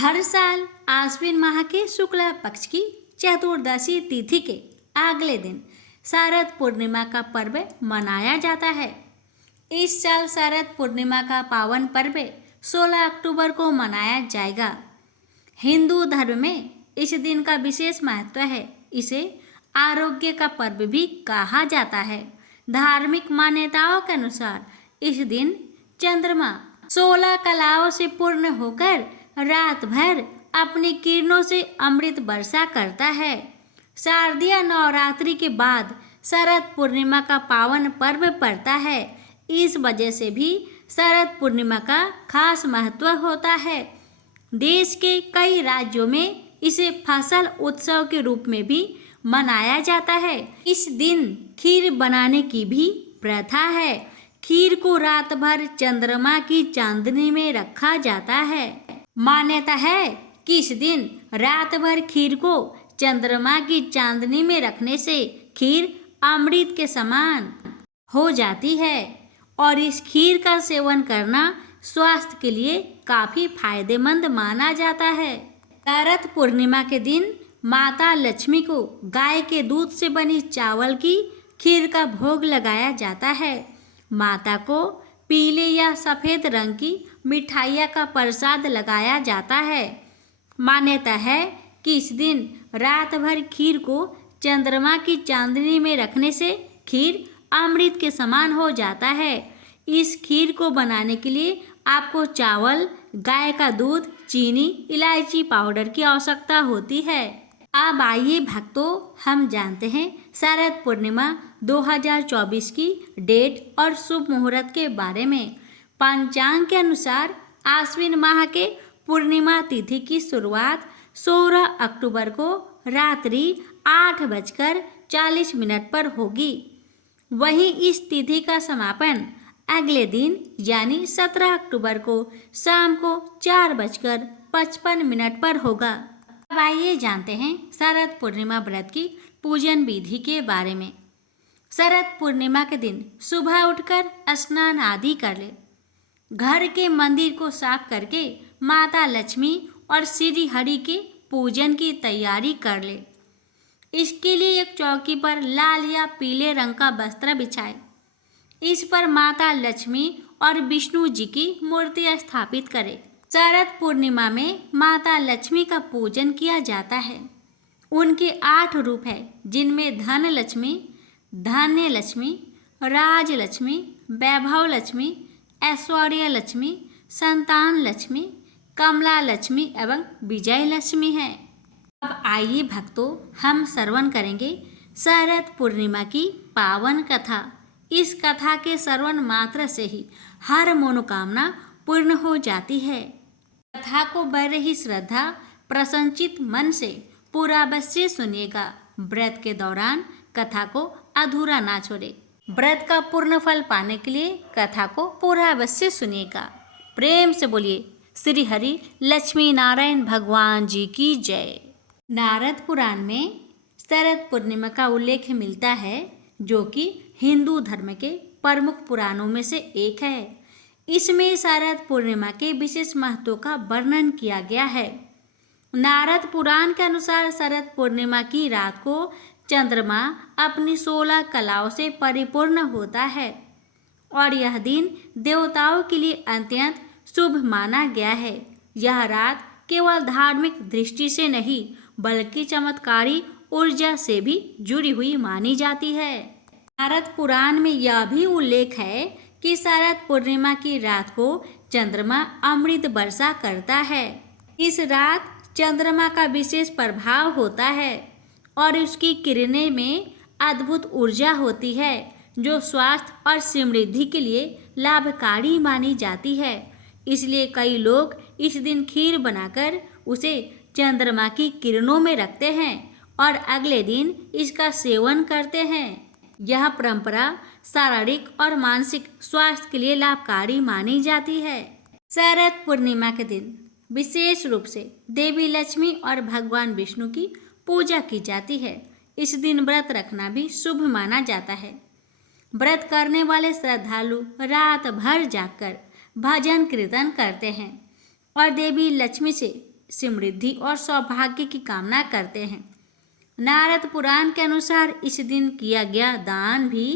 हर साल आश्विन माह के शुक्ला पक्ष की चतुर्दशी तिथि के अगले दिन शरद पूर्णिमा का पर्व मनाया जाता है। इस साल शरद पूर्णिमा का पावन पर्व 16 अक्टूबर को मनाया जाएगा। हिंदू धर्म में इस दिन का विशेष महत्व है। इसे आरोग्य का पर्व भी कहा जाता है। धार्मिक मान्यताओं के अनुसार इस दिन चंद्रमा 16 कलाओं से पूर्ण होकर रात भर अपनी किरणों से अमृत वर्षा करता है। शारदीय नवरात्रि के बाद शरद पूर्णिमा का पावन पर्व पड़ता है। इस वजह से भी शरद पूर्णिमा का खास महत्व होता है। देश के कई राज्यों में इसे फसल उत्सव के रूप में भी मनाया जाता है। इस दिन खीर बनाने की भी प्रथा है। खीर को रात भर चंद्रमा की चांदनी में रखा जाता है। मान्यता है कि इस दिन रात भर खीर को चंद्रमा की चांदनी में रखने से खीर अमृत के समान हो जाती है और इस खीर का सेवन करना स्वास्थ्य के लिए काफी फायदेमंद माना जाता है। शरद पूर्णिमा के दिन माता लक्ष्मी को गाय के दूध से बनी चावल की खीर का भोग लगाया जाता है। माता को पीले या सफेद रंग की मिठाइयाँ का प्रसाद लगाया जाता है। मान्यता है कि इस दिन रात भर खीर को चंद्रमा की चांदनी में रखने से खीर अमृत के समान हो जाता है। इस खीर को बनाने के लिए आपको चावल, गाय का दूध, चीनी, इलायची पाउडर की आवश्यकता होती है। अब आइए भक्तों, हम जानते हैं शरद पूर्णिमा 2024 की डेट और शुभ मुहूर्त के बारे में। पंचांग के अनुसार आश्विन माह के पूर्णिमा तिथि की शुरुआत 16 अक्टूबर को रात्रि 8:40 पर होगी। वहीं इस तिथि का समापन अगले दिन यानी 17 अक्टूबर को शाम को 4:55 पर होगा। अब आइए जानते हैं शरद पूर्णिमा व्रत की पूजन विधि के बारे में। शरद पूर्णिमा के दिन सुबह उठकर स्नान आदि कर ले। घर के मंदिर को साफ करके माता लक्ष्मी और श्री हरि के पूजन की तैयारी कर ले। इसके लिए एक चौकी पर लाल या पीले रंग का वस्त्र बिछाए। इस पर माता लक्ष्मी और विष्णु जी की मूर्ति स्थापित करें। शरद पूर्णिमा में माता लक्ष्मी का पूजन किया जाता है। उनके 8 रूप हैं, जिनमें धन लक्ष्मी, धान्य लक्ष्मी, राज लक्ष्मी, वैभव लक्ष्मी, ऐश्वर्य लक्ष्मी, संतान लक्ष्मी, कमला लक्ष्मी एवं विजय लक्ष्मी है। अब आइए भक्तों, हम श्रवण करेंगे शरद पूर्णिमा की पावन कथा। इस कथा के श्रवण मात्र से ही हर मनोकामना पूर्ण हो जाती है। कथा को बड़े ही श्रद्धा प्रसन्नचित मन से पूरा अवश्य सुनिएगा। व्रत के दौरान कथा को अधूरा ना छोड़े। व्रत का पूर्ण फल पाने के लिए कथा को पूरा अवश्य सुनिएगा। प्रेम से बोलिए श्री हरि लक्ष्मी नारायण भगवान जी की जय। नारद पुराण में शरद पूर्णिमा का उल्लेख मिलता है, जो कि हिंदू धर्म के प्रमुख पुराणों में से एक है। इसमें शरद पूर्णिमा के विशेष महत्व का वर्णन किया गया है। नारद पुराण के अनुसार शरद पूर्णिमा की रात को चंद्रमा अपनी 16 कलाओं से परिपूर्ण होता है और यह दिन देवताओं के लिए अत्यंत शुभ माना गया है। यह रात केवल धार्मिक दृष्टि से नहीं बल्कि चमत्कारी ऊर्जा से भी जुड़ी हुई मानी जाती है। नारद पुराण में यह भी उल्लेख है कि शरद पूर्णिमा की रात को चंद्रमा अमृत वर्षा करता है। इस रात चंद्रमा का विशेष प्रभाव होता है और उसकी किरणें में अद्भुत ऊर्जा होती है, जो स्वास्थ्य और समृद्धि के लिए लाभकारी मानी जाती है। इसलिए कई लोग इस दिन खीर बनाकर उसे चंद्रमा की किरणों में रखते हैं और अगले दिन इसका सेवन करते हैं। यह परंपरा शारीरिक और मानसिक स्वास्थ्य के लिए लाभकारी मानी जाती है। शरद पूर्णिमा के दिन विशेष रूप से देवी लक्ष्मी और भगवान विष्णु की पूजा की जाती है। इस दिन व्रत रखना भी शुभ माना जाता है। व्रत करने वाले श्रद्धालु रात भर जागकर भजन कीर्तन करते हैं और देवी लक्ष्मी से समृद्धि और सौभाग्य की कामना करते हैं। नारद पुराण के अनुसार इस दिन किया गया दान भी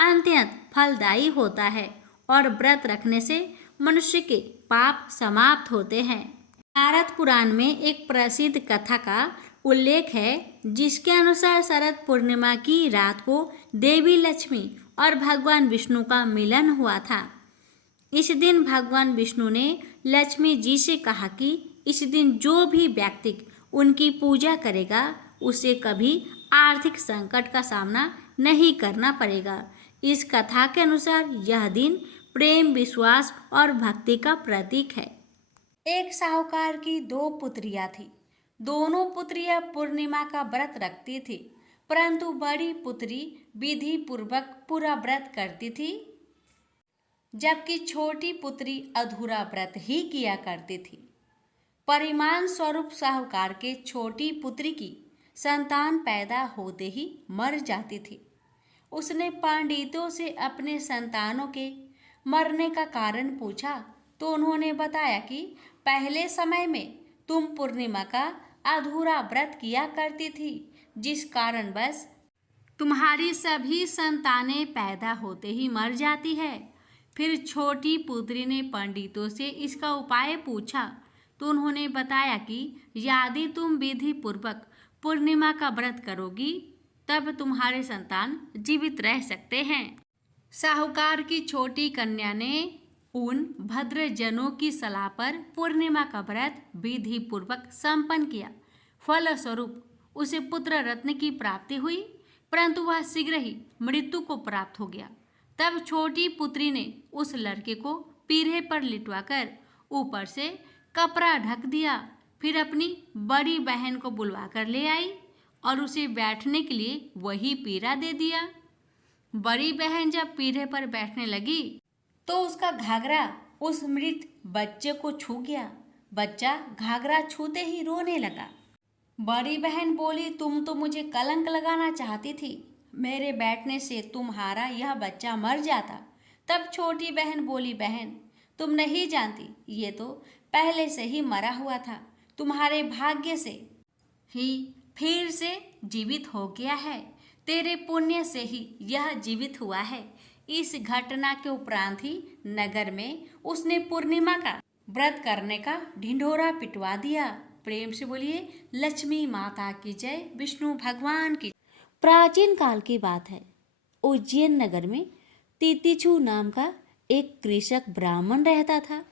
अत्यंत फलदायी होता है और व्रत रखने से मनुष्य के पाप समाप्त होते हैं। नारद पुराण में एक प्रसिद्ध कथा का उल्लेख है जिसके अनुसार शरद पूर्णिमा की रात को देवी लक्ष्मी और भगवान विष्णु का मिलन हुआ था। इस दिन भगवान विष्णु ने लक्ष्मी जी से कहा कि इस दिन जो भी व्यक्ति उनकी पूजा करेगा उसे कभी आर्थिक संकट का सामना नहीं करना पड़ेगा। इस कथा के अनुसार यह दिन प्रेम, विश्वास और भक्ति का प्रतीक है। एक साहूकार की 2 पुत्रियां थी। दोनों पुत्रियां पूर्णिमा का व्रत रखती थी, परंतु बड़ी पुत्री विधि पूर्वक पूरा व्रत करती थी, जबकि छोटी पुत्री अधूरा व्रत ही किया करती थी। परिणाम स्वरूप साहूकार के छोटी पुत्री की संतान पैदा होते ही मर जाती थी। उसने पंडितों से अपने संतानों के मरने का कारण पूछा तो उन्होंने बताया कि पहले समय में तुम पूर्णिमा का अधूरा व्रत किया करती थी, जिस कारण बस तुम्हारी सभी संतानें पैदा होते ही मर जाती है। फिर छोटी पुत्री ने पंडितों से इसका उपाय पूछा तो उन्होंने बताया कि यदि तुम विधि पूर्वक पूर्णिमा का व्रत करोगी तब तुम्हारे संतान जीवित रह सकते हैं। साहूकार की छोटी कन्या ने उन भद्रजनों की सलाह पर पूर्णिमा का व्रत विधि पूर्वक संपन्न किया। फलस्वरूप उसे पुत्र रत्न की प्राप्ति हुई, परंतु वह शीघ्र ही मृत्यु को प्राप्त हो गया। तब छोटी पुत्री ने उस लड़के को पीढ़े पर लिटवाकर ऊपर से कपड़ा ढक दिया। फिर अपनी बड़ी बहन को बुलवा कर ले आई और उसे बैठने के लिए वही पीढ़ा दे दिया। बड़ी बहन जब पीढ़े पर बैठने लगी तो उसका घाघरा उस मृत बच्चे को छू गया। बच्चा घाघरा छूते ही रोने लगा। बड़ी बहन बोली, तुम तो मुझे कलंक लगाना चाहती थी, मेरे बैठने से तुम्हारा यह बच्चा मर जाता। तब छोटी बहन बोली, बहन तुम नहीं जानती, ये तो पहले से ही मरा हुआ था, तुम्हारे भाग्य से ही फिर से जीवित हो गया है, तेरे पुण्य से ही यह जीवित हुआ है। इस घटना के उपरांत ही नगर में उसने पूर्णिमा का व्रत करने का ढिंढोरा पिटवा दिया। प्रेम से बोलिए लक्ष्मी माता की जय, विष्णु भगवान की। प्राचीन काल की बात है। उज्जैन नगर में तितिछु नाम का एक कृषक ब्राह्मण रहता था।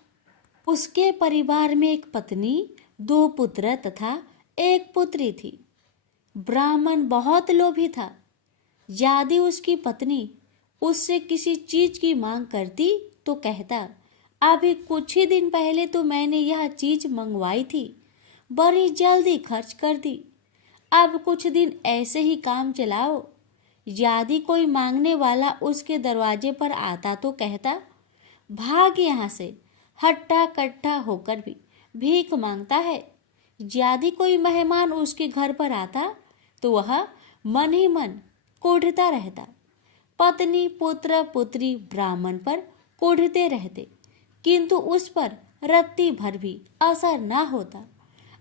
उसके परिवार में एक पत्नी, 2 पुत्र तथा एक पुत्री थी। ब्राह्मण बहुत लोभी था। यदि उसकी पत्नी उससे किसी चीज की मांग करती तो कहता, अभी कुछ ही दिन पहले तो मैंने यह चीज मंगवाई थी, बड़ी जल्दी खर्च कर दी, अब कुछ दिन ऐसे ही काम चलाओ। यदि कोई मांगने वाला उसके दरवाजे पर आता तो कहता, भाग यहाँ से, हट्टा कट्टा होकर भी भीख मांगता है। यदि कोई मेहमान उसके घर पर आता तो वह मन ही मन कोढ़ता रहता। पत्नी, पुत्र, पुत्री ब्राह्मण पर कोढ़ते रहते, किंतु उस पर रत्ती भर भी असर न होता।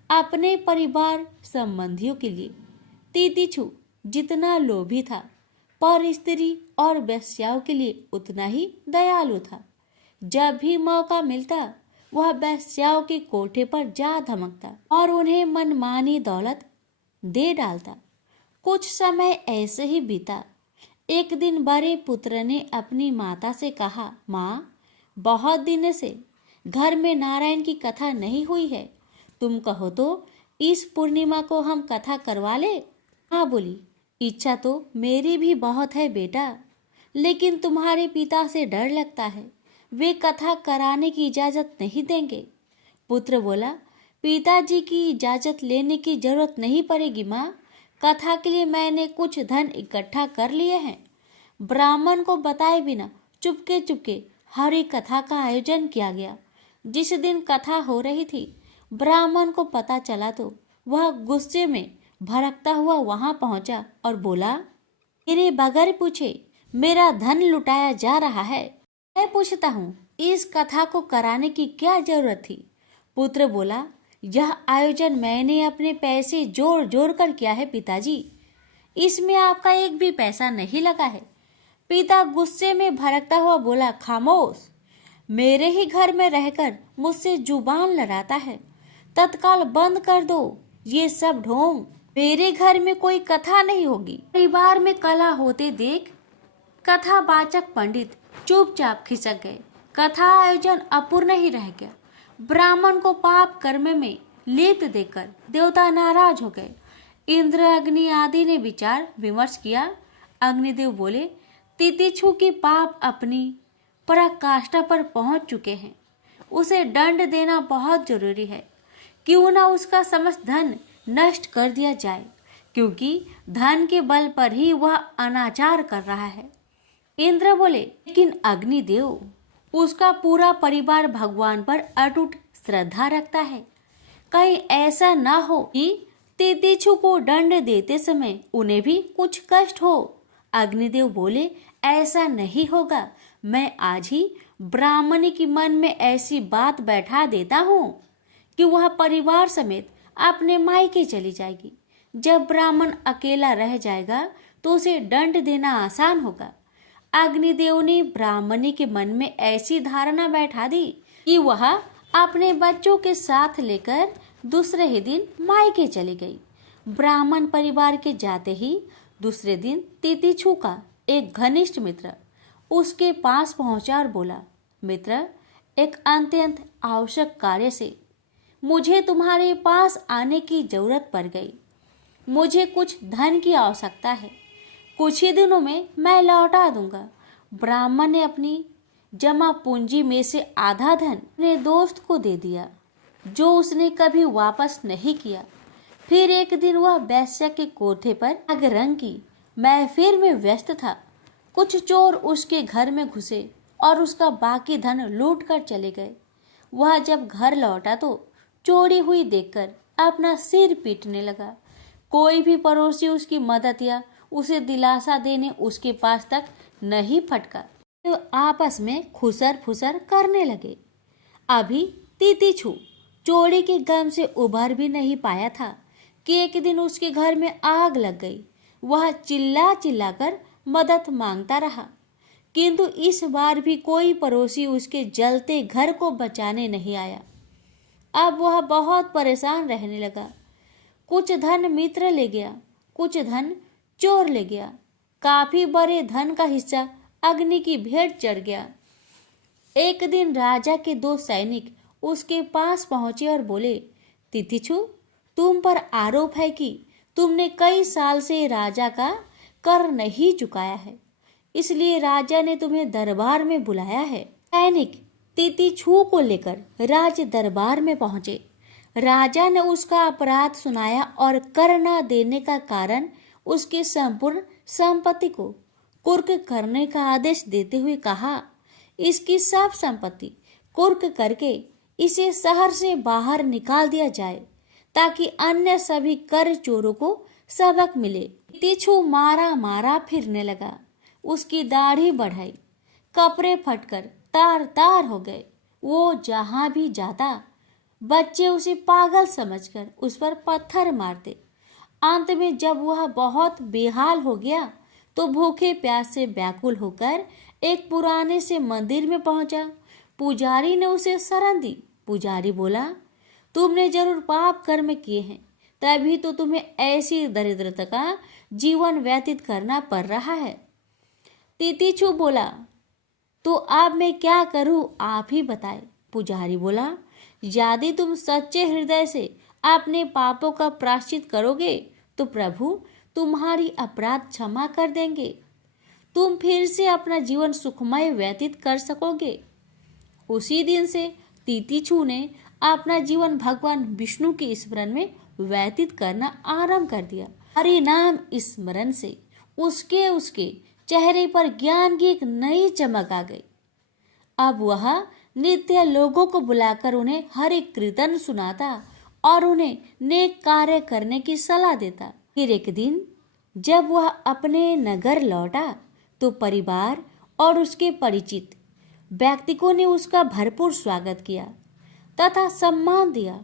अपने परिवार संबंधियों के लिए तितिछु जितना लोभी था, पर स्त्री और वेश्याओं के लिए उतना ही दयालु था। जब भी मौका मिलता वह वेश्याओं के कोठे पर जा धमकता और उन्हें मनमानी दौलत दे डालता। कुछ समय ऐसे ही बीता। एक दिन बड़े पुत्र ने अपनी माता से कहा, माँ, बहुत दिन से घर में नारायण की कथा नहीं हुई है, तुम कहो तो इस पूर्णिमा को हम कथा करवा ले। माँ बोली, इच्छा तो मेरी भी बहुत है बेटा, लेकिन तुम्हारे पिता से डर लगता है, वे कथा कराने की इजाजत नहीं देंगे। पुत्र बोला, पिताजी की इजाजत लेने की जरूरत नहीं पड़ेगी माँ, कथा के लिए मैंने कुछ धन इकट्ठा कर लिए हैं। ब्राह्मण को बताए बिना चुपके चुपके हरि कथा का आयोजन किया गया। जिस दिन कथा हो रही थी, ब्राह्मण को पता चला तो वह गुस्से में भड़कता हुआ वहां पहुंचा और बोला, मेरे बगैर पूछे मेरा धन लुटाया जा रहा है। मैं पूछता हूँ, इस कथा को कराने की क्या जरूरत थी? पुत्र बोला, यह आयोजन मैंने अपने पैसे जोड़ जोड़ कर किया है पिताजी, इसमें आपका एक भी पैसा नहीं लगा है। पिता गुस्से में भड़कता हुआ बोला, खामोश, मेरे ही घर में रहकर मुझसे जुबान लड़ाता है, तत्काल बंद कर दो ये सब ढोंग। मेरे घर में कोई कथा नहीं होगी। परिवार में कलह होते देख कथावाचक पंडित चुपचाप खिसक गए। कथा आयोजन अपूर्ण ही रह गया। ब्राह्मण को पाप कर्म में लिप्त देखकर देवता नाराज हो गए। इंद्र, अग्नि आदि ने विचार विमर्श किया। अग्निदेव बोले, तितिक्षु की पाप अपनी पराकाष्ठा पर पहुंच चुके हैं, उसे दंड देना बहुत जरूरी है। क्यों न उसका समस्त धन नष्ट कर दिया जाए, क्योंकि धन के बल पर ही वह अनाचार कर रहा है। इंद्र बोले, लेकिन अग्निदेव, उसका पूरा परिवार भगवान पर अटूट श्रद्धा रखता है, कहीं ऐसा ना हो कि तितिक्षु को दंड देते समय उन्हें भी कुछ कष्ट हो। अग्निदेव बोले, ऐसा नहीं होगा। मैं आज ही ब्राह्मणी के मन में ऐसी बात बैठा देता हूँ कि वह परिवार समेत अपने मायके चली जाएगी। जब ब्राह्मण अकेला रह जाएगा तो उसे दंड देना आसान होगा। अग्निदेव ने ब्राह्मणी के मन में ऐसी धारणा बैठा दी कि वह अपने बच्चों के साथ लेकर दूसरे ही दिन मायके चली गई। ब्राह्मण परिवार के जाते ही दूसरे दिन तितिक्षु का एक घनिष्ठ मित्र उसके पास पहुंचा और बोला, मित्र, एक अत्यंत आवश्यक कार्य से मुझे तुम्हारे पास आने की जरूरत पड़ गई। मुझे कुछ धन की आवश्यकता है, कुछ ही दिनों में मैं लौटा दूंगा। ब्राह्मण ने अपनी जमा पूंजी में से आधा धन अपने दोस्त को दे दिया, जो उसने कभी वापस नहीं किया। फिर एक दिन वह वैश्य के कोठे पर आग रंग की महफिल में व्यस्त था। कुछ चोर उसके घर में घुसे और उसका बाकी धन लूट कर चले गए। वह जब घर लौटा तो चोरी हुई देखकर अपना सिर पीटने लगा। कोई भी पड़ोसी उसकी मदद या उसे दिलासा देने उसके पास तक नहीं फटका, तो आपस में खुसर फुसर करने लगे। अभी तितिक्षु चोरी के गम से उभर भी नहीं पाया था कि एक दिन उसके घर में आग लग गई। वह चिल्ला चिल्ला कर मदद मांगता रहा, किंतु इस बार भी कोई पड़ोसी उसके जलते घर को बचाने नहीं आया। अब वह बहुत परेशान रहने लगा। कुछ धन मित्र ले गया, कुछ धन चोर ले गया। काफी बड़े धन का हिस्सा अग्नि की भेंट चढ़ गया। एक दिन राजा के 2 सैनिक उसके पास पहुंचे और बोले, तितिक्षु, तुम पर आरोप है कि तुमने कई साल से राजा का कर नहीं चुकाया है, इसलिए राजा ने तुम्हें दरबार में बुलाया है। सैनिक तितिक्षु को लेकर राज दरबार में पहुंचे। राजा ने उसका अपराध सुनाया और कर न देने का कारण उसकी संपूर्ण संपत्ति को कुर्क करने का आदेश देते हुए कहा, इसकी सब संपत्ति कुर्क करके इसे शहर से बाहर निकाल दिया जाए, ताकि अन्य सभी कर चोरों को सबक मिले। तितिक्षु मारा मारा फिरने लगा। उसकी दाढ़ी बढ़ाई, कपड़े फटकर तार तार हो गए। वो जहां भी जाता बच्चे उसे पागल समझकर उस पर पत्थर मारते। अंत में जब वह बहुत बेहाल हो गया तो भूखे प्यास से व्याकुल होकर एक पुराने से मंदिर में पहुंचा। पुजारी ने उसे शरण दी। पुजारी बोला, तुमने जरूर पाप कर्म किए हैं, तभी तो तुम्हें ऐसी दरिद्रता का जीवन व्यतीत करना पड़ रहा है। तितिक्षु बोला, तो अब मैं क्या करूं, आप ही बताएं। पुजारी बोला, यदि तुम सच्चे हृदय से अपने पापों का प्रायश्चित करोगे तो प्रभु तुम्हारी अपराध क्षमा कर देंगे। तुम फिर से अपना जीवन सुखमय व्यतीत कर सकोगे। उसी दिन से तितिक्षु ने अपना जीवन भगवान विष्णु के स्मरण में व्यतीत करना आरंभ कर दिया। हरि नाम स्मरण से उसके चेहरे पर ज्ञान की एक नई चमक आ गई। अब वह नित्य लोगों को बुलाकर उन्हें हरि कीर्तन सुनाता और उन्हें नेक कार्य करने की सलाह देता। फिर एक दिन जब वह अपने नगर लौटा तो परिवार और उसके परिचित व्यक्तियों ने उसका भरपूर स्वागत किया तथा सम्मान दिया।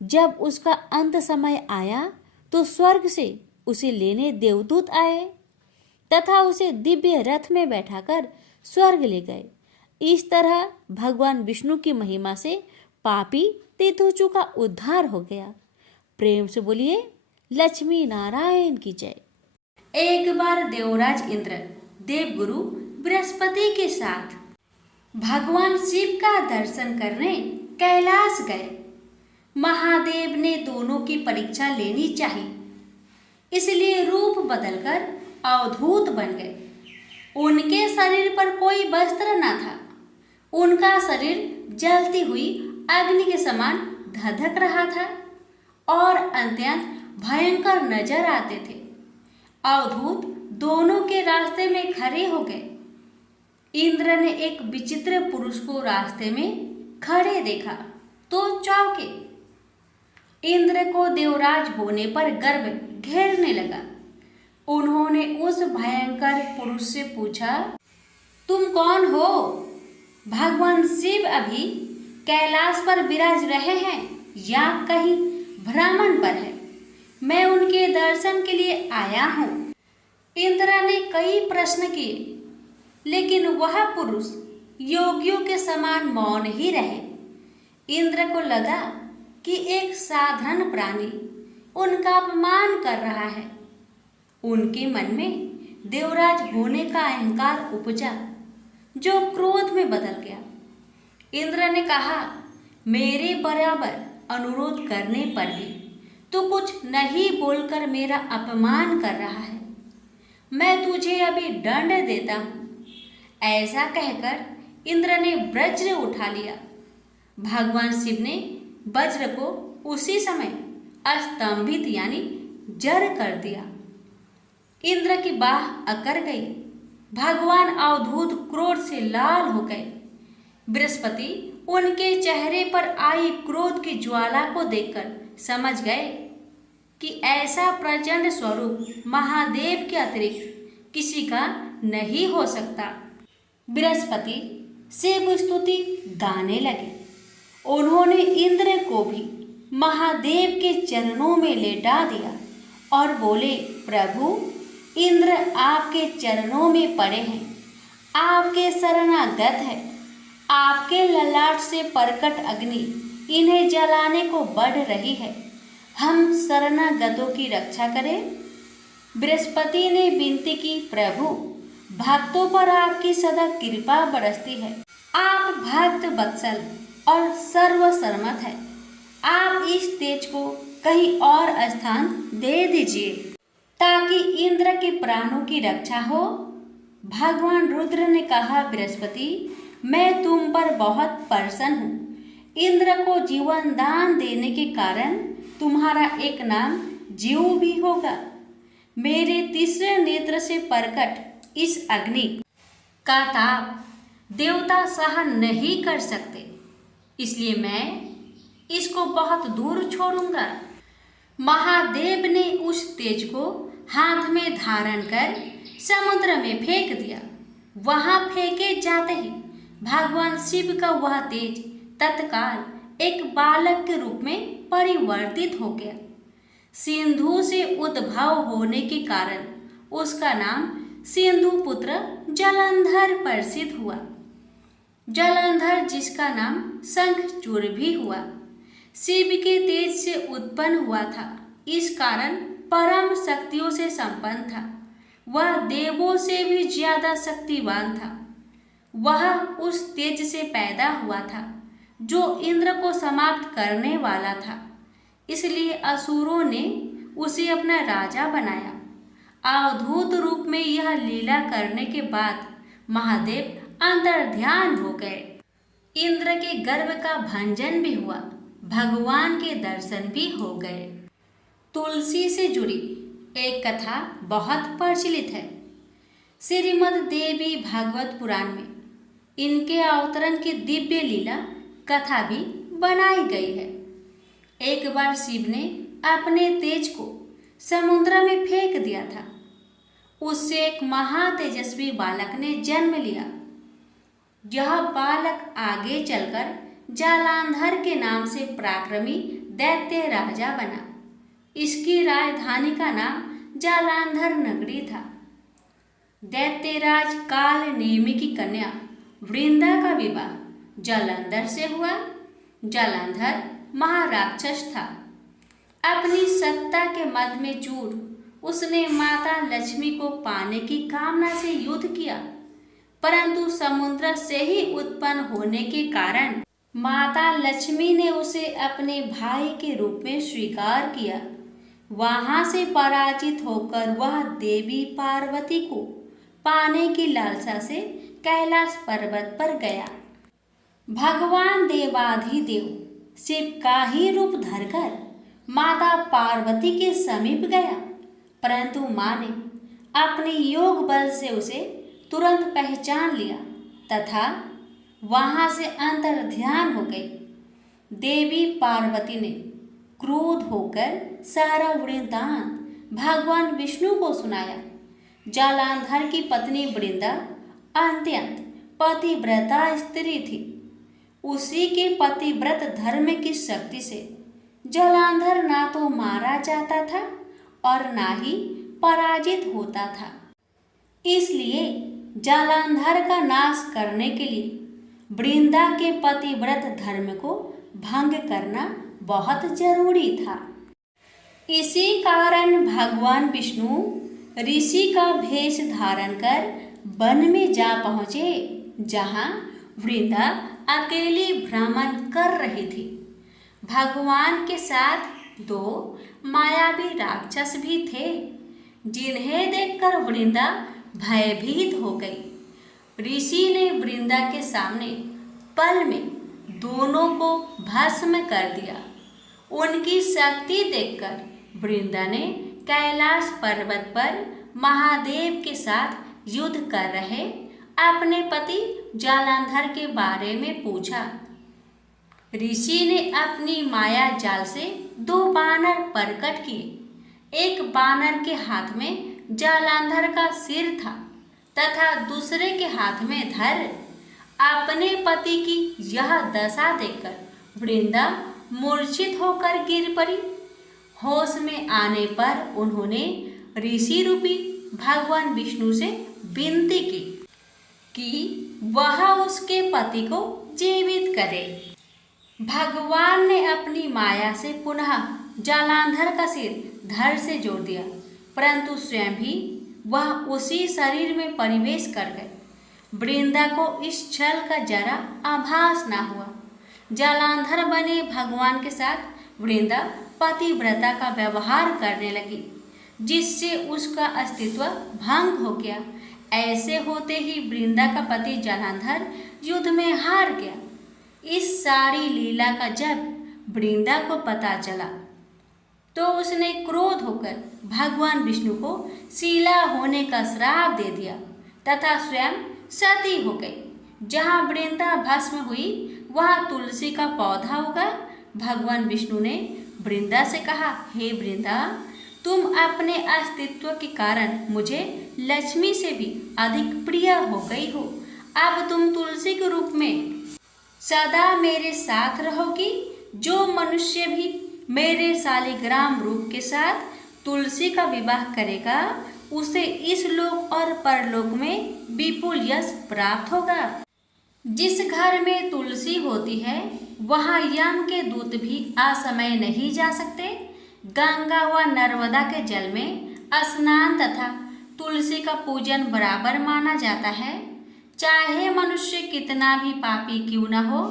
जब उसका अंत समय आया तो स्वर्ग से उसे लेने देवदूत आए तथा उसे दिव्य रथ में बैठाकर स्वर्ग ले गए। इस तरह भगवान विष्णु की महिमा से पापी तीर्थोचु का उद्धार हो गया। प्रेम से बोलिए लक्ष्मी नारायण की जय। एक बार देवराज इंद्र देवगुरु बृहस्पति के साथ भगवान शिव का दर्शन करने कैलाश गए। महादेव ने दोनों की परीक्षा लेनी चाहिए, इसलिए रूप बदलकर अवधूत बन गए। उनके शरीर पर कोई वस्त्र न था। उनका शरीर जलती हुई अग्नि के समान धधक रहा था और अत्यंत भयंकर नजर आते थे। अवधूत दोनों के रास्ते में खड़े हो गए। इंद्र ने एक विचित्र पुरुष को रास्ते में खड़े देखा तो चौंके। इंद्र को देवराज होने पर गर्व घेरने लगा। उन्होंने उस भयंकर पुरुष से पूछा, तुम कौन हो? भगवान शिव अभी कैलाश पर विराज रहे हैं या कहीं भ्रमण पर है? मैं उनके दर्शन के लिए आया हूँ। इंद्र ने कई प्रश्न किए, लेकिन वह पुरुष योगियों के समान मौन ही रहे। इंद्र को लगा कि एक साधारण प्राणी उनका अपमान कर रहा है। उनके मन में देवराज होने का अहंकार उपजा, जो क्रोध में बदल गया। इंद्र ने कहा, मेरे बराबर अनुरोध करने पर भी तू कुछ नहीं बोलकर मेरा अपमान कर रहा है। मैं तुझे अभी दंड देता हूँ। ऐसा कहकर इंद्र ने वज्र उठा लिया। भगवान शिव ने वज्र को उसी समय अस्तंभित यानी जड़ कर दिया। इंद्र की बाह अकड़ गई। भगवान अवधूत क्रोध से लाल हो गए। बृहस्पति उनके चेहरे पर आई क्रोध की ज्वाला को देखकर समझ गए कि ऐसा प्रचंड स्वरूप महादेव के अतिरिक्त किसी का नहीं हो सकता। बृहस्पति शिव स्तुति गाने लगे। उन्होंने इंद्र को भी महादेव के चरणों में लेटा दिया और बोले, प्रभु, इंद्र आपके चरणों में पड़े हैं, आपके शरणागत है। आपके ललाट से प्रकट अग्नि इन्हें जलाने को बढ़ रही है। हम शरणागतों की रक्षा करें। बृहस्पति ने विनती की, प्रभु, भक्तों पर आपकी सदा कृपा बरसती है। आप भक्त वत्सल और सर्वसम्मत है। आप इस तेज को कहीं और स्थान दे दीजिए ताकि इंद्र के प्राणों की रक्षा हो। भगवान रुद्र ने कहा, बृहस्पति, मैं तुम पर बहुत प्रसन्न हूँ। इंद्र को जीवन दान देने के कारण तुम्हारा एक नाम जीव भी होगा। मेरे तीसरे नेत्र से प्रकट इस अग्नि का ताप देवता सहन नहीं कर सकते, इसलिए मैं इसको बहुत दूर छोड़ूंगा। महादेव ने उस तेज को हाथ में धारण कर समुद्र में फेंक दिया। वहां फेंके जाते ही भगवान शिव का वह तेज तत्काल एक बालक के रूप में परिवर्तित हो गया। सिंधु से उद्भव होने के कारण उसका नाम सिंधु पुत्र जलंधर प्रसिद्ध हुआ। जलंधर जिसका नाम शंखचूड़ भी हुआ, शिव के तेज से उत्पन्न हुआ था। इस कारण परम शक्तियों से संपन्न था। वह देवों से भी ज्यादा शक्तिवान था। वह उस तेज से पैदा हुआ था जो इंद्र को समाप्त करने वाला था। इसलिए असुरों ने उसे अपना राजा बनाया। अवधूत रूप में यह लीला करने के बाद महादेव अंतर्ध्यान हो गए। इंद्र के गर्व का भंजन भी हुआ, भगवान के दर्शन भी हो गए। तुलसी से जुड़ी एक कथा बहुत प्रचलित है। श्रीमद् देवी भागवत पुराण में इनके अवतरण की दिव्य लीला कथा भी बनाई गई है। एक बार शिव ने अपने तेज को समुद्र में फेंक दिया था। उससे एक महातेजस्वी बालक ने जन्म लिया। यह बालक आगे चलकर जालंधर के नाम से पराक्रमी दैत्य राजा बना। इसकी राजधानी का नाम जालंधर नगरी था। दैत्यराज काल नेमि की कन्या वृंदा का विवाह जालंधर से हुआ। जालंधर महाराक्षस था। अपनी सत्ता के मद में चूर उसने माता लक्ष्मी को पाने की कामना से युद्ध किया, परंतु समुद्र से ही उत्पन्न होने के कारण माता लक्ष्मी ने उसे अपने भाई के रूप में स्वीकार किया। वहां से पराजित होकर वह देवी पार्वती को पाने की लालसा से कैलाश पर्वत पर गया। भगवान देवाधिदेव शिव का ही रूप धरकर माता पार्वती के समीप गया, परंतु मां ने अपने योग बल से उसे तुरंत पहचान लिया तथा वहां से अंतर्ध्यान हो गई। देवी पार्वती ने क्रोध होकर सारा वृत्तांत भगवान विष्णु को सुनाया। जालंधर की पत्नी वृंदा अत्यंत पतिव्रता स्त्री थी। उसी के पतिव्रत धर्म की शक्ति से जालंधर ना तो मारा जाता था और ना ही पराजित होता था। इसलिए जालंधर का नाश करने के लिए वृंदा के पतिव्रत धर्म को भंग करना बहुत जरूरी था। इसी कारण भगवान विष्णु ऋषि का भेष धारण कर वन में जा पहुँचे, जहाँ वृंदा अकेली भ्रमण कर रही थी। भगवान के साथ दो मायावी राक्षस भी थे, जिन्हें देखकर वृंदा भयभीत हो गई। ऋषि ने वृंदा के सामने पल में दोनों को भस्म कर दिया। उनकी शक्ति देखकर वृंदा ने कैलाश पर्वत पर महादेव के साथ युद्ध कर रहे अपने पति जालंधर के बारे में पूछा। ऋषि ने अपनी माया जाल से दो बानर प्रकट किए। एक बानर के हाथ में जालंधर का सिर था तथा दूसरे के हाथ में धर। अपने पति की यह दशा देखकर वृंदा मूर्छित होकर गिर पड़ी। होश में आने पर उन्होंने ऋषि रूपी भगवान विष्णु से विनती की कि वह उसके पति को जीवित करे। भगवान ने अपनी माया से पुनः जालंधर का सिर धड़ से जोड़ दिया, परंतु स्वयं भी वह उसी शरीर में प्रवेश कर गए। वृंदा को इस छल का जरा आभास न हुआ। जालंधर बने भगवान के साथ वृंदा पतिव्रता का व्यवहार करने लगी, जिससे उसका अस्तित्व भंग हो गया। ऐसे होते ही वृंदा का पति जालंधर युद्ध में हार गया। इस सारी लीला का जब वृंदा को पता चला तो उसने क्रोध होकर भगवान विष्णु को शीला होने का श्राप दे दिया तथा स्वयं सती हो गई। जहाँ वृंदा भस्म हुई वहाँ तुलसी का पौधा उगा। भगवान विष्णु ने वृंदा से कहा, हे वृंदा, तुम अपने अस्तित्व के कारण मुझे लक्ष्मी से भी अधिक प्रिय हो गई हो। अब तुम तुलसी के रूप में सदा मेरे साथ रहोगी। जो मनुष्य भी मेरे शालिग्राम रूप के साथ तुलसी का विवाह करेगा, उसे इस लोक और परलोक में विपुल यश प्राप्त होगा। जिस घर में तुलसी होती है वहाँ यम के दूत भी असमय नहीं जा सकते। गंगा व नर्मदा के जल में स्नान तथा तुलसी का पूजन बराबर माना जाता है। चाहे मनुष्य कितना भी पापी क्यों न हो,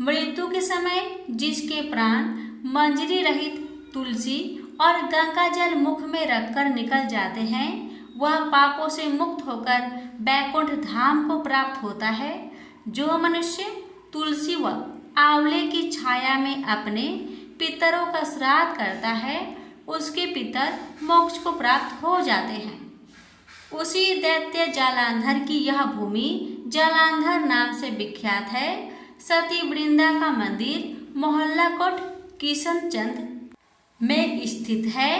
मृत्यु के समय जिसके प्राण मंजरी रहित तुलसी और गंगा जल मुख में रखकर निकल जाते हैं, वह पापों से मुक्त होकर बैकुंठ धाम को प्राप्त होता है। जो मनुष्य तुलसी व आंवले की छाया में अपने पितरों का श्राद्ध करता है, उसके पितर मोक्ष को प्राप्त हो जाते हैं। उसी दैत्य जालंधर की यह भूमि जालंधर नाम से विख्यात है। सती वृंदा का मंदिर मोहल्ला कोट किशनचंद में स्थित है।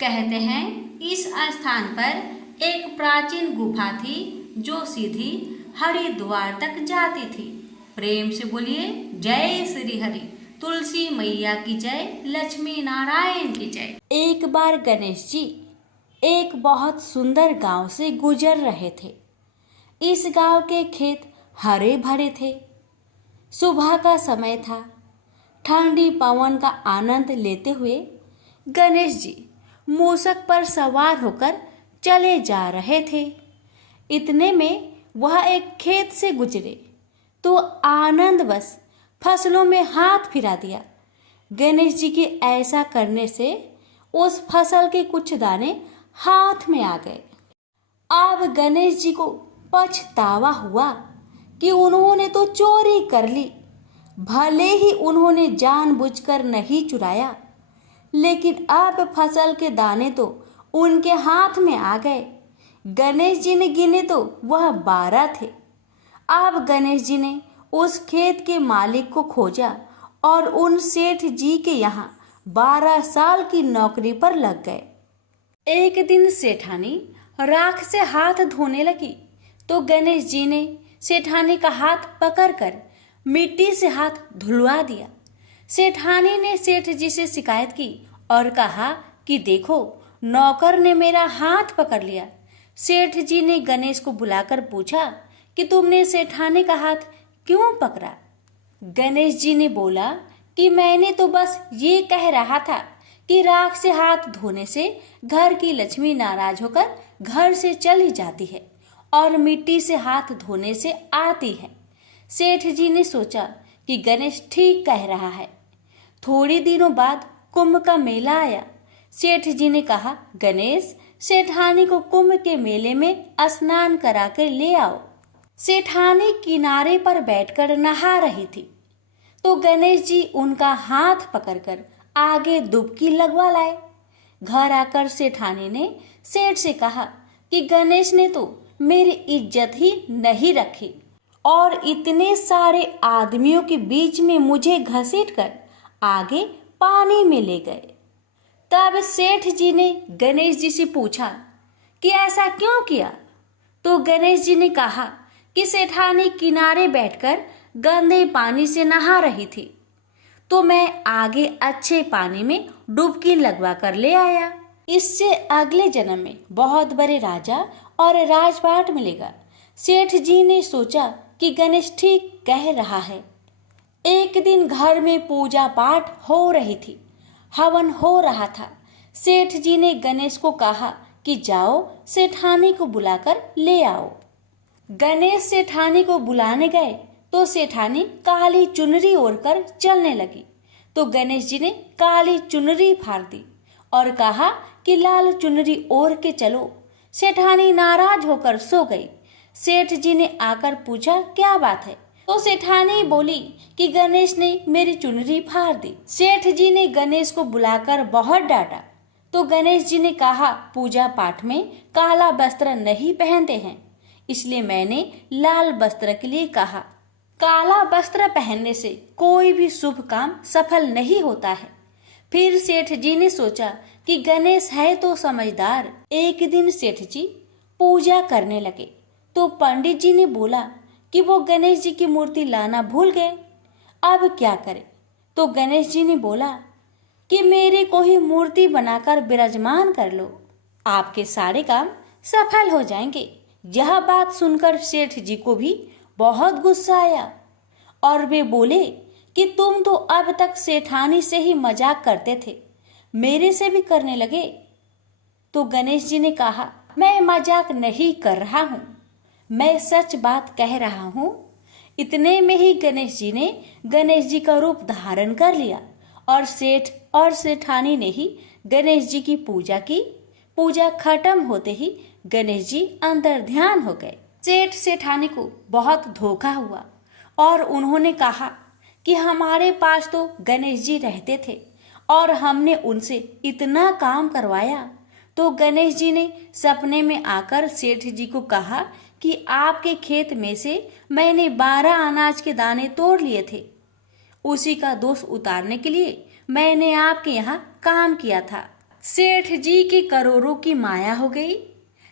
कहते हैं इस स्थान पर एक प्राचीन गुफा थी जो सीधी हरिद्वार तक जाती थी। प्रेम से बोलिए जय श्री हरि। तुलसी मैया की जय, लक्ष्मी नारायण की जय। एक बार गणेश जी एक बहुत सुंदर गांव से गुजर रहे थे। इस गांव के खेत हरे भरे थे। सुबह का समय था। ठंडी पवन का आनंद लेते हुए गणेश जी मूषक पर सवार होकर चले जा रहे थे। इतने में वह एक खेत से गुजरे तो आनंद बस फसलों में हाथ फिरा दिया। गणेश जी के ऐसा करने से उस फसल के कुछ दाने हाथ में आ गए। अब गणेश जी को पछतावा हुआ कि उन्होंने तो चोरी कर ली। भले ही उन्होंने जानबूझकर नहीं चुराया, लेकिन अब फसल के दाने तो उनके हाथ में आ गए। गणेश जी ने गिने तो वह 12 थे। अब गणेश जी ने उस खेत के मालिक को खोजा और उन सेठ जी के यहाँ 12 साल की नौकरी पर लग गए। एक दिन सेठानी राख से हाथ धोने लगी तो गणेश जी ने सेठानी का हाथ पकड़कर मिट्टी से हाथ धुलवा दिया। सेठानी ने सेठ जी से शिकायत की और कहा कि देखो, नौकर ने मेरा हाथ पकड़ लिया। सेठ जी ने गणेश को बुलाकर पूछा कि तुमने सेठानी का हाथ क्यों पकड़ा? गणेश जी ने बोला कि मैंने तो बस ये कह रहा था कि राख से हाथ धोने से घर की लक्ष्मी नाराज होकर घर से चली जाती है और मिट्टी से हाथ धोने से आती है। सेठ जी ने सोचा कि गणेश ठीक कह रहा है। थोड़े दिनों बाद कुंभ का मेला आया। सेठ जी ने कहा, गणेश, सेठानी को कुंभ के मेले में स्नान करा कर ले आओ। सेठानी किनारे पर बैठकर नहा रही थी तो गणेश जी उनका हाथ पकड़कर आगे डुबकी लगवा लाए। घर आकर सेठानी ने सेठ से कहा कि गणेश ने तो मेरी इज्जत ही नहीं रखी और इतने सारे आदमियों के बीच में मुझे घसीटकर आगे पानी में ले गए। तब सेठ जी ने गणेश जी से पूछा कि ऐसा क्यों किया? तो गणेश जी ने कहा कि सेठानी किनारे बैठकर गंदे पानी से नहा रही थी तो मैं आगे अच्छे पानी में डुबकी लगवा कर ले आया। इससे अगले जन्म में बहुत बड़े राजा और राजपाट मिलेगा। सेठ जी ने सोचा कि गणेश ठीक कह रहा है। एक दिन घर में पूजा पाठ हो रही थी, हवन हो रहा था। सेठ जी ने गणेश को कहा कि जाओ सेठानी को बुलाकर ले आओ। गणेश सेठानी को बुलाने गए तो सेठानी काली चुनरी ओढ़कर चलने लगी तो गणेश जी ने काली चुनरी फाड़ दी और कहा कि लाल चुनरी ओढ़ के चलो। सेठानी नाराज होकर सो गई। सेठ जी ने आकर पूछा, क्या बात है? तो सेठानी बोली कि गणेश ने मेरी चुनरी फाड़ दी। सेठ जी ने गणेश को बुलाकर बहुत डांटा तो गणेश जी ने कहा, पूजा पाठ में काला वस्त्र नहीं पहनते हैं, इसलिए मैंने लाल वस्त्र के लिए कहा। काला वस्त्र पहनने से कोई भी शुभ काम सफल नहीं होता है। फिर सेठ जी ने सोचा कि गणेश है तो समझदार। एक दिन सेठ जी पूजा करने लगे तो पंडित जी ने बोला कि वो गणेश जी की मूर्ति लाना भूल गए, अब क्या करें? तो गणेश जी ने बोला कि मेरे को ही मूर्ति बनाकर विराजमान कर लो, आपके सारे काम सफल हो जाएंगे। यह बात सुनकर सेठ जी को भी बहुत गुस्सा आया और वे बोले कि तुम तो अब तक सेठानी से ही मजाक करते थे, मेरे से भी करने लगे। तो गणेश जी ने कहा, मैं मजाक नहीं कर रहा हूँ, मैं सच बात कह रहा हूँ। इतने में ही गणेश जी ने गणेश जी का रूप धारण कर लिया और सेठ और सेठानी ने ही गणेश जी की पूजा की। पूजा खत्म होते ही गणेश जी अंतर ध्यान हो गए। सेठ सेठानी को बहुत धोखा हुआ और उन्होंने कहा कि हमारे पास तो गणेश जी रहते थे और हमने उनसे इतना काम करवाया। तो गणेश जी ने सपने में आकर सेठ जी को कहा कि आपके खेत में से मैंने 12 अनाज के दाने तोड़ लिए थे, उसी का दोष उतारने के लिए मैंने आपके यहाँ काम किया था। सेठ जी की करोड़ों की माया हो गई।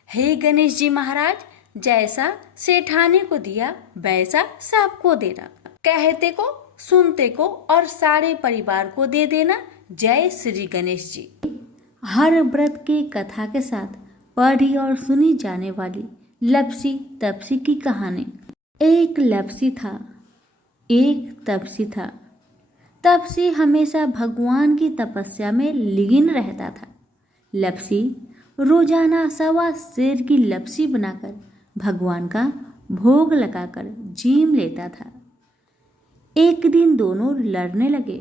हे गणेश जी महाराज, जैसा सेठानी को दिया वैसा सबको देना, कहते को सुनते को और सारे परिवार को दे देना। जय श्री गणेश जी। हर व्रत के कथा के साथ पढ़ी और सुनी जाने वाली लपसी तपसी की कहानी। एक लपसी था, एक तपसी था। तपसी हमेशा भगवान की तपस्या में लीन रहता था। लपसी रोजाना 1.25 सेर की लपसी बनाकर भगवान का भोग लगाकर जीम लेता था। एक दिन दोनों लड़ने लगे।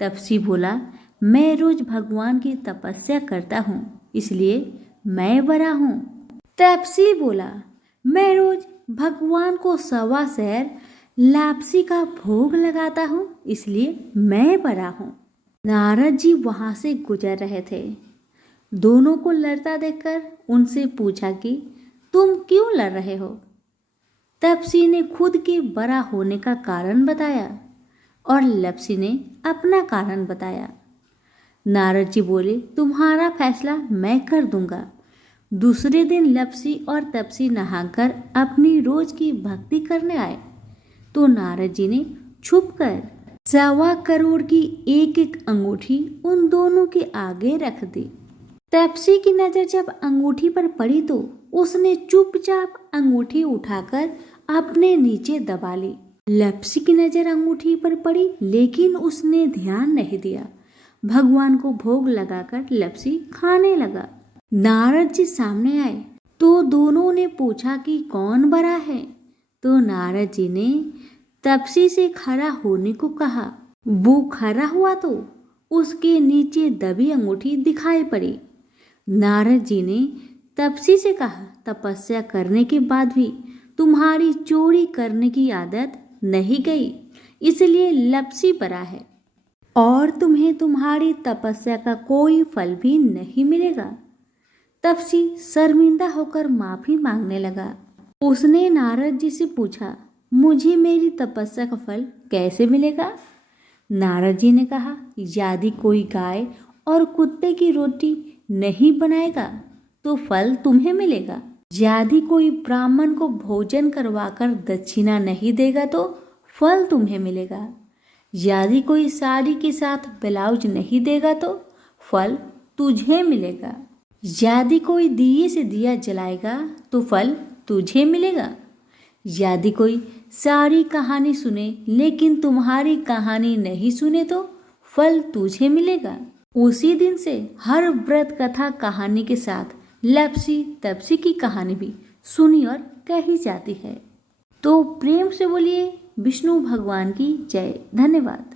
तपसी बोला, मैं रोज भगवान की तपस्या करता हूँ, इसलिए मैं बड़ा हूँ। तपसी बोला, मैं रोज भगवान को 1.25 सेर लापसी का भोग लगाता हूँ, इसलिए मैं बड़ा हूँ। नारद जी वहां से गुजर रहे थे। दोनों को लड़ता देखकर उनसे पूछा कि तुम क्यों लड़ रहे हो। तपसी ने खुद के बड़ा होने का कारण बताया और लपसी ने अपना कारण बताया। नारद जी बोले, तुम्हारा फैसला मैं कर दूंगा। दूसरे दिन लपसी और तपसी नहाकर अपनी रोज की भक्ति करने आए तो नारद जी ने छुपकर 1.25 करोड़ की एक अंगूठी उन दोनों के आगे रख दी। तपसी की नजर जब अंगूठी पर पड़ी तो उसने चुपचाप अंगूठी उठाकर अपने नीचे दबा ली। लपसी की नजर अंगूठी पर पड़ी लेकिन उसने ध्यान नहीं दिया। भगवान को भोग लगाकर लपसी खाने लगा। नारद जी सामने आए तो दोनों ने पूछा कि कौन बड़ा है, तो नारद जी ने तपसी से खड़ा होने को कहा। वो खड़ा हुआ तो उसके नीचे दबी अंगूठी दिखाई पड़ी। नारद जी ने तपसी से कहा, तपस्या करने के बाद भी तुम्हारी चोरी करने की आदत नहीं गई, इसलिए लपसी बड़ा है और तुम्हें तुम्हारी तपस्या का कोई फल भी नहीं मिलेगा। तपसी शर्मिंदा होकर माफी मांगने लगा। उसने नारद जी से पूछा, मुझे मेरी तपस्या का फल कैसे मिलेगा। नारद जी ने कहा, यदि कोई गाय और कुत्ते की रोटी नहीं बनाएगा तो फल तुम्हें मिलेगा। यदि कोई ब्राह्मण को भोजन करवाकर दक्षिणा नहीं देगा तो फल तुम्हें मिलेगा। यदि कोई साड़ी के साथ ब्लाउज नहीं देगा तो फल तुझे मिलेगा। यदि कोई दिए से दिया जलाएगा तो फल तुझे मिलेगा। यदि कोई सारी कहानी सुने लेकिन तुम्हारी कहानी नहीं सुने तो फल तुझे मिलेगा। उसी दिन से हर व्रत कथा कहानी के साथ लपसी तपसी की कहानी भी सुनी और कही जाती है। तो प्रेम से बोलिए विष्णु भगवान की जय। धन्यवाद।